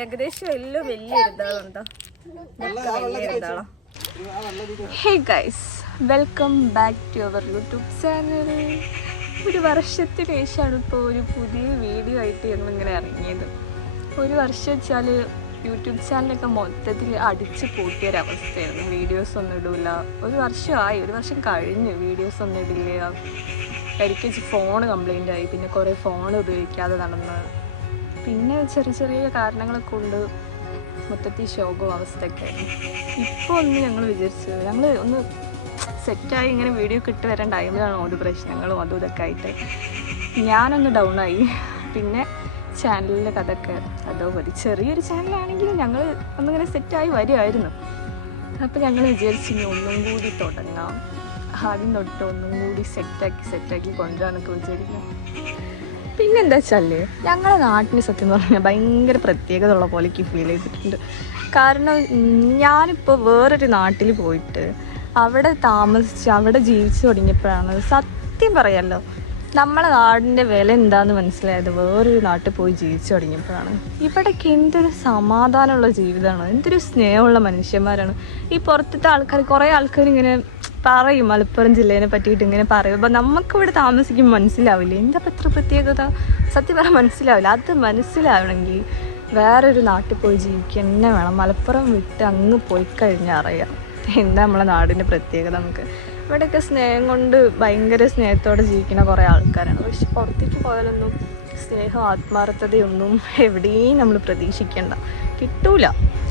ഏകദേശം എല്ലാം വലിയ ഇരുതാളുണ്ടോ? Hey guys, welcome back to our YouTube channel. ഒരു വർഷത്തിന് ശേഷമാണ് ഇപ്പോൾ ഒരു പുതിയ വീഡിയോ ആയിട്ട് ഞങ്ങളിങ്ങനെ ഇറങ്ങിയത്. ഒരു വർഷം വെച്ചാൽ യൂട്യൂബ് ചാനലൊക്കെ മൊത്തത്തിൽ അടിച്ച് പൂട്ടിയൊരവസ്ഥയായിരുന്നു. വീഡിയോസ് ഒന്നും ഇടില്ല. ഒരു വർഷം കഴിഞ്ഞു വീഡിയോസ് ഒന്നും ഇടില്ല. എനിക്ക് ഫോൺ കംപ്ലൈൻ്റ് ആയി, പിന്നെ കുറേ ഫോൺ ഉപയോഗിക്കാതെ നടന്ന്, പിന്നെ ചെറിയ ചെറിയ കാരണങ്ങളൊക്കെ കൊണ്ട് മൊത്തത്തിൽ ശോകവും അവസ്ഥയൊക്കെ ആയിരുന്നു. ഇപ്പോൾ ഒന്ന് ഞങ്ങൾ വിചാരിച്ചു ഞങ്ങൾ ഒന്ന് സെറ്റായി ഇങ്ങനെ വീഡിയോ കിട്ടി വരാൻ ടൈമിലാണ് ഓരോ പ്രശ്നങ്ങളും അതും ഇതൊക്കെ ആയിട്ട് ഞാനൊന്ന് ഡൗൺ ആയി. പിന്നെ ചാനലിൻ്റെ കഥയൊക്കെ അതോ മതി. ചെറിയൊരു ചാനലാണെങ്കിലും ഞങ്ങൾ ഒന്നിങ്ങനെ സെറ്റായി വരുമായിരുന്നു. അപ്പോൾ ഞങ്ങൾ വിചാരിച്ചു ഇനി ഒന്നും കൂടി തുടങ്ങാം, ആദ്യം തൊട്ട് ഒന്നും കൂടി സെറ്റാക്കി കൊണ്ടുവരാനൊക്കെ വിചാരിക്കും. പിന്നെന്താ വെച്ചാൽ ഞങ്ങളുടെ നാട്ടിന് സത്യം പറഞ്ഞാൽ ഭയങ്കര പ്രത്യേകത ഉള്ള പോലെ എനിക്ക് ഫീൽ ചെയ്തിട്ടുണ്ട്. കാരണം ഞാനിപ്പോൾ വേറൊരു നാട്ടിൽ പോയിട്ട് അവിടെ താമസിച്ച് അവിടെ ജീവിച്ചു തുടങ്ങിയപ്പോഴാണ് സത്യം പറയാമല്ലോ നമ്മളെ നാടിൻ്റെ വില എന്താണെന്ന് മനസ്സിലായത്. വേറൊരു നാട്ടിൽ പോയി ജീവിച്ചു തുടങ്ങിയപ്പോഴാണ്. ഇവിടേക്ക് എന്തൊരു സമാധാനമുള്ള ജീവിതമാണ്, എന്തൊരു സ്നേഹമുള്ള മനുഷ്യന്മാരാണ്. ഈ പുറത്തത്തെ ആൾക്കാർ, കുറേ ആൾക്കാർ ഇങ്ങനെ പറയും മലപ്പുറം ജില്ലേനെ പറ്റിയിട്ട് ഇങ്ങനെ പറയും. അപ്പോൾ നമുക്കിവിടെ താമസിക്കുമ്പോൾ മനസ്സിലാവില്ല എന്താ ഇത്ര പ്രത്യേകത. സത്യം പറഞ്ഞാൽ മനസ്സിലാവില്ല. അത് മനസ്സിലാവണമെങ്കിൽ വേറൊരു നാട്ടിൽ പോയി ജീവിക്കുക തന്നെ വേണം. മലപ്പുറം വിട്ട് അങ്ങ് പോയി കഴിഞ്ഞാൽ അറിയാം എന്താ നമ്മളെ നാടിൻ്റെ പ്രത്യേകത. നമുക്ക് ഇവിടെയൊക്കെ സ്നേഹം കൊണ്ട് ഭയങ്കര സ്നേഹത്തോടെ ജീവിക്കുന്ന കുറേ ആൾക്കാരാണ്. പക്ഷെ പുറത്തേക്ക് പോയാലൊന്നും സ്നേഹം ആത്മാർത്ഥതയൊന്നും എവിടെയും നമ്മൾ പ്രതീക്ഷിക്കേണ്ട, കിട്ടൂല.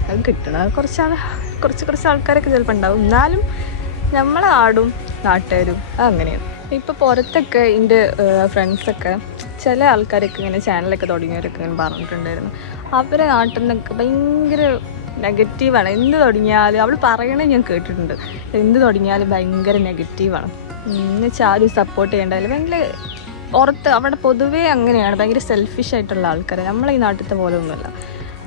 അത് കിട്ടണ കുറച്ച് ആൾക്കാരൊക്കെ ചിലപ്പോൾ ഉണ്ടാവും. എന്നാലും നമ്മളെ നാടും നാട്ടുകാരും അങ്ങനെയാണ്. ഇപ്പോൾ പുറത്തൊക്കെ എൻ്റെ ഫ്രണ്ട്സൊക്കെ ചില ആൾക്കാരൊക്കെ ഇങ്ങനെ ചാനലൊക്കെ തുടങ്ങിയവരൊക്കെ ഇങ്ങനെ പറഞ്ഞിട്ടുണ്ടായിരുന്നു. അവരെ നാട്ടിൽ നിന്നൊക്കെ ഭയങ്കര നെഗറ്റീവാണ്. എന്ത് തുടങ്ങിയാലും അവൾ പറയണത് ഞാൻ കേട്ടിട്ടുണ്ട്. എന്ത് തുടങ്ങിയാലും ഭയങ്കര നെഗറ്റീവാണ്. എന്നുവെച്ചാൽ ആരും സപ്പോർട്ട് ചെയ്യേണ്ടതില്ല. ഭയങ്കര പുറത്ത് അവിടെ പൊതുവേ അങ്ങനെയാണ്, ഭയങ്കര സെൽഫിഷ് ആയിട്ടുള്ള ആൾക്കാർ. നമ്മളെ ഈ നാട്ടിലത്തെ പോലെ ഒന്നുമല്ല.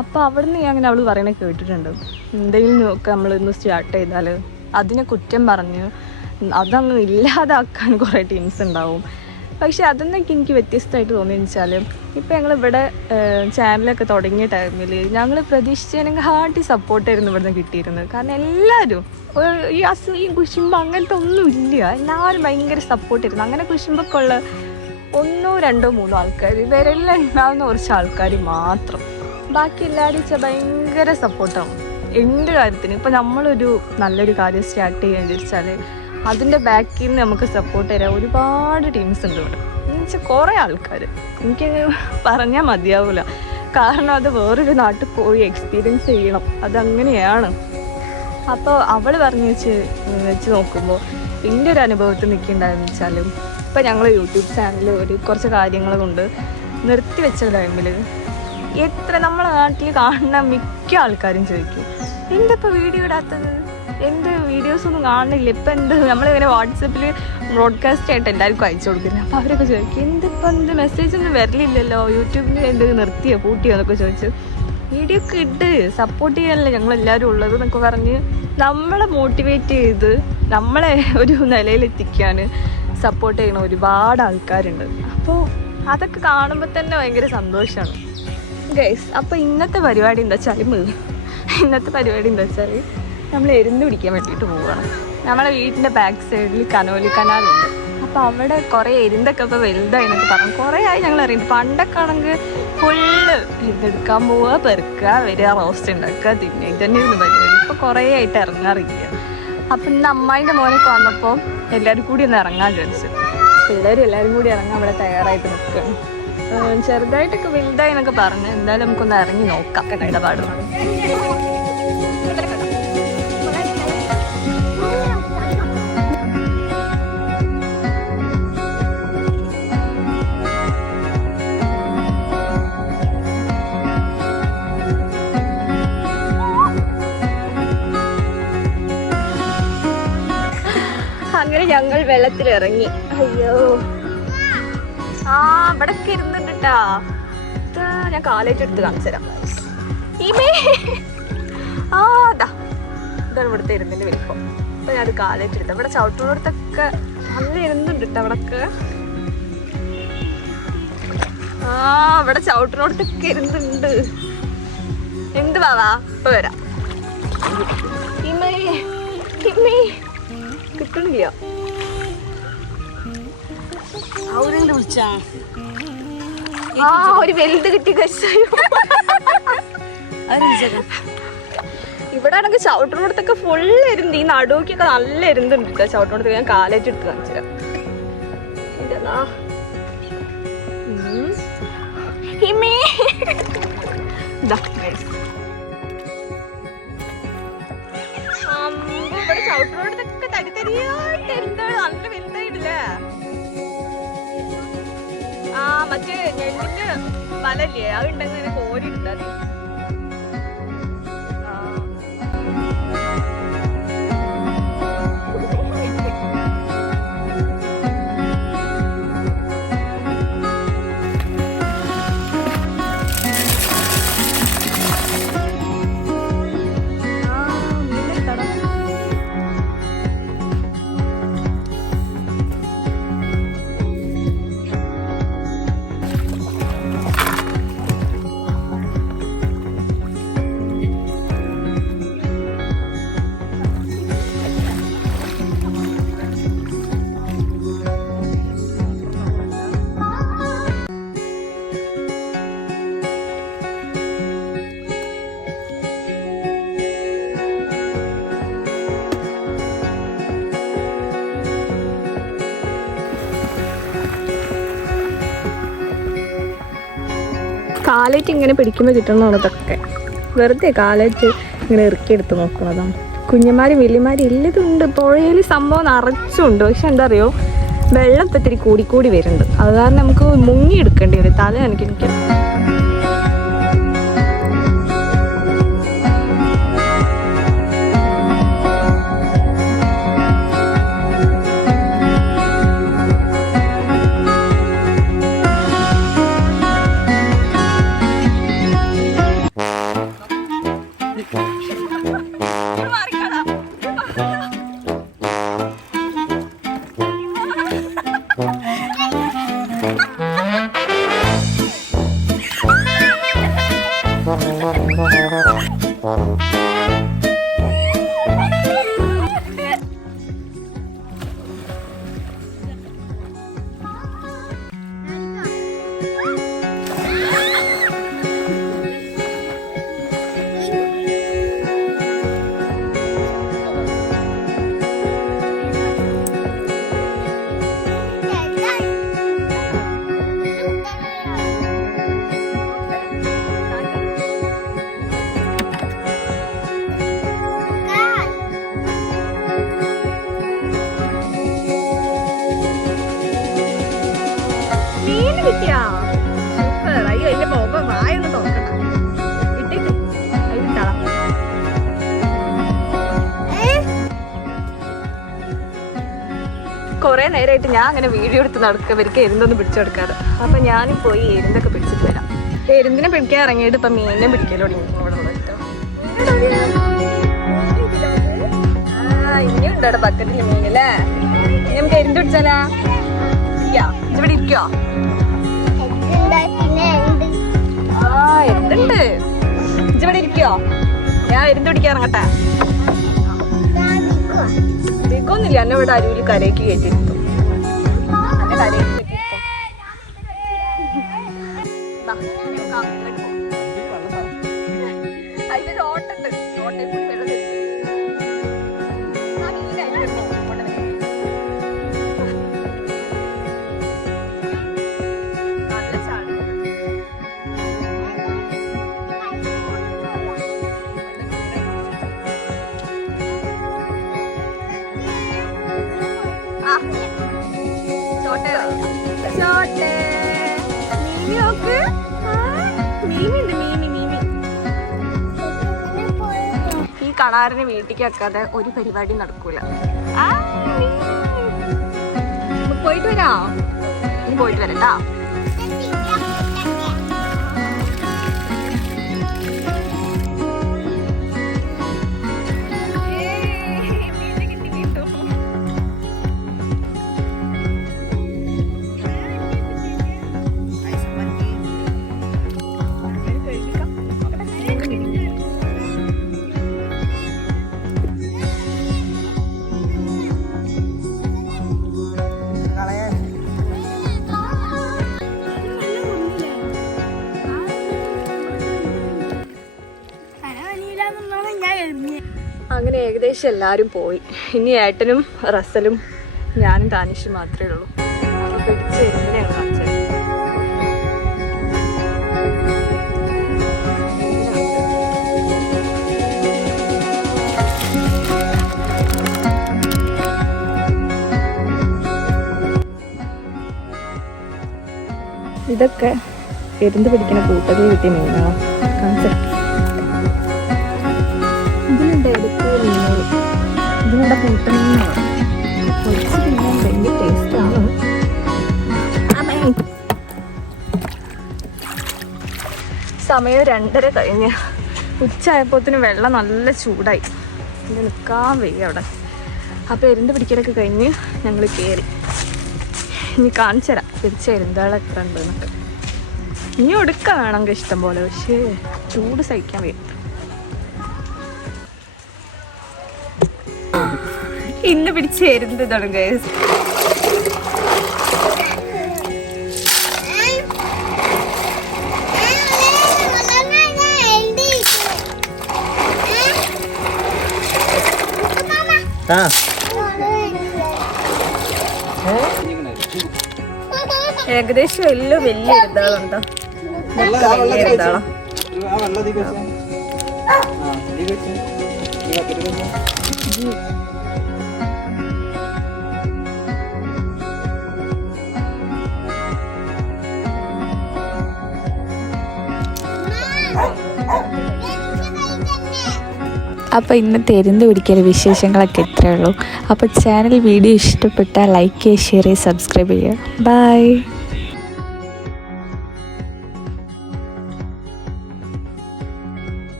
അപ്പോൾ അവിടെ നിന്ന് അങ്ങനെ അവൾ പറയണത് കേട്ടിട്ടുണ്ട്. എന്തെങ്കിലും ഒക്കെ നമ്മളിന്ന് സ്റ്റാർട്ട് ചെയ്താൽ അതിനെ കുറ്റം പറഞ്ഞ് അതങ്ങ് ഇല്ലാതാക്കാൻ കുറേ ടീംസ് ഉണ്ടാവും. പക്ഷെ അതൊന്നൊക്കെ എനിക്ക് വ്യത്യസ്തമായിട്ട് തോന്നിയെന്ന് വെച്ചാൽ ഇപ്പോൾ ഞങ്ങളിവിടെ ചാനലൊക്കെ തുടങ്ങിയ ടൈമിൽ ഞങ്ങൾ പ്രതീക്ഷിച്ചതിനെങ്കിൽ ഹാർട്ടി സപ്പോർട്ടായിരുന്നു ഇവിടുന്ന് കിട്ടിയിരുന്നത്. കാരണം എല്ലാവരും ഈ അസൂയും കുശുമ്പോ അങ്ങനത്തെ ഒന്നും ഇല്ല. എല്ലാവരും ഭയങ്കര സപ്പോർട്ടായിരുന്നു. അങ്ങനെ കുശുമ്പൊക്കെ ഉള്ള 1, 2, 3 ആൾക്കാർ, ഇവരെല്ലാം ഉണ്ടാകുന്ന കുറച്ച് ആൾക്കാർ മാത്രം. ബാക്കി എല്ലാവരും വെച്ചാൽ ഭയങ്കര സപ്പോർട്ടാണ് എന്ത് കാര്യത്തിന്. ഇപ്പോൾ നമ്മളൊരു നല്ലൊരു കാര്യം സ്റ്റാർട്ട് ചെയ്യാൻ വിചാരിച്ചാൽ അതിൻ്റെ ബാക്കിൽ നിന്ന് നമുക്ക് സപ്പോർട്ട് തരാൻ ഒരുപാട് ടീംസ് ഉണ്ട് ഇവിടെ. എന്നുവെച്ചാൽ കുറേ ആൾക്കാർ എനിക്ക് പറഞ്ഞാൽ മതിയാവില്ല. കാരണം അത് വേറൊരു നാട്ടിൽ പോയി എക്സ്പീരിയൻസ് ചെയ്യണം, അതങ്ങനെയാണ്. അപ്പോൾ അവൾ വെച്ച് നോക്കുമ്പോൾ എൻ്റെ ഒരു അനുഭവത്തിൽ നിൽക്കുന്നുണ്ടായെന്ന് വെച്ചാൽ ഇപ്പോൾ ഞങ്ങൾ യൂട്യൂബ് ചാനൽ കുറച്ച് കാര്യങ്ങൾ കൊണ്ട് നിർത്തിവെച്ച ടൈമിൽ നമ്മളെ നാട്ടിൽ കാണുന്ന മിക്ക ആൾക്കാരും ചോദിക്കും എന്താ ഇപ്പോൾ വീഡിയോ ഇടാത്തത്, എന്ത് വീഡിയോസൊന്നും കാണുന്നില്ല, ഇപ്പം എന്ത് നമ്മളിങ്ങനെ വാട്സപ്പിൽ ബ്രോഡ്കാസ്റ്റ് ആയിട്ട് എല്ലാവർക്കും അയച്ചു കൊടുക്കുന്നത്. അപ്പോൾ അവരൊക്കെ ചോദിക്കും എന്ത് മെസ്സേജൊന്നും വരലില്ലല്ലോ, യൂട്യൂബിൽ എന്ത് നിർത്തിയോ പൂട്ടിയോ എന്നൊക്കെ ചോദിച്ചു. വീഡിയോ ഒക്കെ ഇട്ട് സപ്പോർട്ട് ചെയ്യാനല്ലേ ഞങ്ങളെല്ലാവരും ഉള്ളത് എന്നൊക്കെ പറഞ്ഞ് നമ്മളെ മോട്ടിവേറ്റ് ചെയ്ത് നമ്മളെ ഒരു നിലയിലെത്തിക്കാൻ സപ്പോർട്ട് ചെയ്യുന്ന ഒരുപാട് ആൾക്കാരുണ്ട്. അപ്പോൾ അതൊക്കെ കാണുമ്പോൾ തന്നെ ഭയങ്കര സന്തോഷമാണ് ഗൈസ്. അപ്പോൾ ഇന്നത്തെ പരിപാടി എന്താ വെച്ചാൽ നമ്മൾ എരുന്ന് പിടിക്കാൻ വേണ്ടിയിട്ട് പോവുകയാണ്. നമ്മളെ വീട്ടിൻ്റെ ബാക്ക് സൈഡിൽ കനോലി കനാലുണ്ട്. അപ്പോൾ അവിടെ കുറേ എരുന്തൊക്കെ ഇപ്പോൾ വലുതായി എന്നൊക്കെ പറഞ്ഞു. കുറേ ആയി ഞങ്ങൾ അറിയുന്നത്. പണ്ടൊക്കെ ആണെങ്കിൽ ഫുള്ള് ഇതെടുക്കാൻ പോവുക, പെറുക്കുക, വരിക, റോസ്റ്റ് ഉണ്ടാക്കുക, തിന്നുക, ഇതന്നെ ഇരുന്ന് പരിപാടി. ഇപ്പോൾ കുറേ ആയിട്ട് ഇറങ്ങാറില്ല. അപ്പം ഇന്ന് അമ്മായിൻ്റെ മോനൊക്കെ വന്നപ്പോൾ എല്ലാവരും കൂടി ഒന്ന് ഇറങ്ങാൻ വിചാരിച്ചു. എല്ലാവരും കൂടി ഇറങ്ങാൻ അവിടെ തയ്യാറായിട്ട് നിൽക്കുകയാണ്. ചെറുതായിട്ടൊക്കെ വലുതായി എന്നൊക്കെ പറഞ്ഞു. എന്തായാലും നമുക്കൊന്ന് ഇറങ്ങി നോക്കാം ഇടപാട്. അങ്ങനെ ഞങ്ങൾ വെള്ളത്തിലിറങ്ങി. അയ്യോ ഇവിടൊക്കെ ഇരുന്നുണ്ട് കേട്ടാ. ഞാൻ കാലേറ്റ് എടുത്ത് കാണിച്ചു തരാം. ഇതാണ് ഇവിടുത്തെ ഇരുന്നിൻ്റെ വലിപ്പം. അപ്പോൾ ഞാൻ കാലേറ്റ് എടുത്ത് ഇവിടെ ചവിട്ടുന്നിടത്തൊക്കെ നല്ല ഇരുന്നുണ്ട് കേട്ടോ. അവിടൊക്കെ ഇവിടെ ചവിട്ടിനോടത്തൊക്കെ ഇരുന്നുണ്ട്. എന്ത് വാവാ ഇപ്പൊ വരാം. കിട്ടണില്ല. ഒരു വലുത് കിട്ടി. ഇവിടെ ആണെങ്കിൽ ചവിട്ടിനോടത്തൊക്കെ ഫുള്ള് എരുന്ത്. ഈ നടുവൊക്കെ നല്ല എരുന്നുണ്ട് കേട്ടോ ചവിട്ടിനോടത്ത്. ഞാൻ കാലേറ്റ് എടുത്ത് കാണിച്ചു തരാം. ഇവിടെ ചവിട്ടിനോടത്തൊക്കെ തരിതരിയായിട്ട് എന്താണ് നല്ല വലുതായിട്ടില്ലേ. മറ്റേ ഞെണ്ടിന്റെ വലല്ലേ അതുണ്ടെങ്കിൽ കോരിട്ടുണ്ട്. അത് കാലേറ്റ് ഇങ്ങനെ പിടിക്കുമ്പോൾ കിട്ടണതാണ് ഇതൊക്കെ. വെറുതെ കാലേറ്റ് ഇങ്ങനെ ഇറുക്കിയെടുത്ത് നോക്കുന്നതാണ്. കുഞ്ഞന്മാരും വലിയമാരും എല്ലാതുണ്ട്. പുഴയിൽ സംഭവം നിറച്ചുണ്ട്. പക്ഷെ എന്താ അറിയോ, വെള്ളം ഇപ്പം ഇത്തിരി കൂടിക്കൂടി വരുന്നുണ്ട്. അത് കാരണം നമുക്ക് മുങ്ങി എടുക്കേണ്ടി വരും. തല എനിക്ക് കിട്ടിയാ സൂപ്പർ. അയ്യോ അതിന്റെ മുഖം വായൊന്ന് നോക്കണ്ട. ഇട്ടിട്ട് അതിട്ടാ കുറെ നേരമായിട്ട് ഞാൻ അങ്ങനെ വീഡിയോ എടുത്ത് നടക്കുക. ഇവർക്ക് എരുന്തൊന്നും പിടിച്ചെടുക്കാറ്. അപ്പൊ ഞാനും പോയി എരുന്തൊക്കെ പിടിച്ചിട്ട് വരാം. എരുന്തിനെ പിടിക്കാൻ ഇറങ്ങിയിട്ട് ഇപ്പൊ മീനിനെ പിടിക്കലോ ഇവിടെ ഉള്ളട്ടോ. ഇനിയുണ്ട് അവിടെ ബക്കറ്റില് മീനല്ലേ. നമുക്ക് എരുന്ത് പിടിച്ചാലാ? ഇവിടെ ഇരിക്കോ? എന്തുണ്ട് ഇവിടെ ഇരിക്കോ? ഞാൻ എരുന്ത് പിടിക്കാൻ ഇറങ്ങട്ടെ. ഇരിക്കൊന്നുമില്ല. എന്നെ ഇവിടെ അരുവിൽ കരയ്ക്ക് കയറ്റിരുത്തും. എന്നെ കരയ്ക്ക് കയറ്റിരുത്തും. അതിലൊരു ഓട്ടുണ്ട്. ഓട്ടയിൽ കൂടി വെള്ളം ഈ കണാറിനെ വീട്ടിലേക്ക് വെക്കാതെ ഒരു പരിപാടി നടക്കൂല. പോയിട്ട് വരാം. ഇനി പോയിട്ട് വരട്ടാ. ഏകദേശം എല്ലാവരും പോയി. ഇനി ഏട്ടനും റസലും ഞാനും താനിഷും മാത്രമേ ഉള്ളൂ. പിടിച്ച് എങ്ങനെയാണ് കാണിച്ചത്. ഇതൊക്കെ എരുന്ത് പിടിക്കുന്ന കൂട്ടത്തിൽ കിട്ടിയ മീനാണ്. കൺസെപ്റ്റ് ഇതിനുണ്ട് എടുത്ത് മീനുകൾ. ഇതിനുണ്ട കൂട്ടമീനാണ്. പൊരിച്ച് തിന്നാൻ ഭയങ്കര ടേസ്റ്റാണ്. സമയം 2:30 കഴിഞ്ഞ്. ഉച്ചയായപ്പോഴത്തേന് വെള്ളം നല്ല ചൂടായി. ഇത് നിൽക്കാൻ വയ്യ അവിടെ. അപ്പോൾ എരുന്ത് പിടിക്കലൊക്കെ കഴിഞ്ഞ് ഞങ്ങൾ കയറി. ഇനി കാണിച്ചു തരാം പിടിച്ച എരുന്താൾ എത്ര ഉണ്ട് എന്നൊക്കെ. ഇനി ഒടുക്ക വേണമെങ്കിൽ ഇഷ്ടം പോലെ, പക്ഷേ ചൂട് സഹിക്കാൻ വയ്യ. ഇന്ന് പിടിച്ച എരുന്ത് ഇതാണ് ഗൈസ്. ഏകദേശം എല്ലാം വലിയ എരുതാളുണ്ടോ. അപ്പോൾ ഇന്നത്തെ എരുന്ത് പിടിക്കൽ വിശേഷങ്ങളൊക്കെ ഇത്രയേ ഉള്ളൂ. അപ്പോൾ ചാനൽ വീഡിയോ ഇഷ്ടപ്പെട്ടാൽ ലൈക്ക് ചെയ്യുക, ഷെയർ ചെയ്യുക, സബ്സ്ക്രൈബ് ചെയ്യുക. ബൈ.